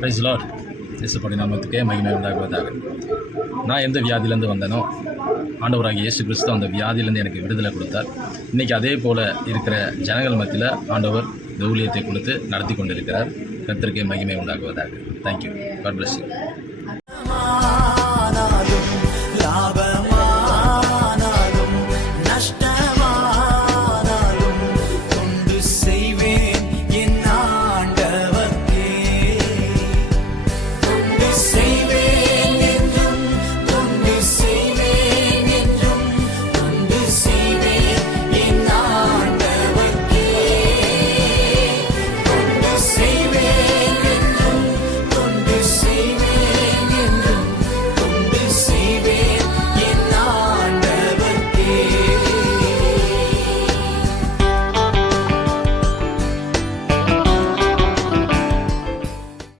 Price Lord. இயேசுவின் நாமத்துக்கே மகிமை உண்டாகுவதாக. நான் எந்த வியாதியிலேருந்து வந்தேனோ ஆண்டவராகிய இயேசு கிறிஸ்து அந்த வியாதியிலேருந்து எனக்கு விடுதலை கொடுத்தார். இன்றைக்கி அதே போல் இருக்கிற ஜனங்கள் மத்தியில் ஆண்டவர் இந்த ஊழியத்தை கொடுத்து நடத்தி கொண்டிருக்கிறார். கர்த்தருக்கே மகிமை உண்டாகுவதாக. தேங்க்யூ. God bless you.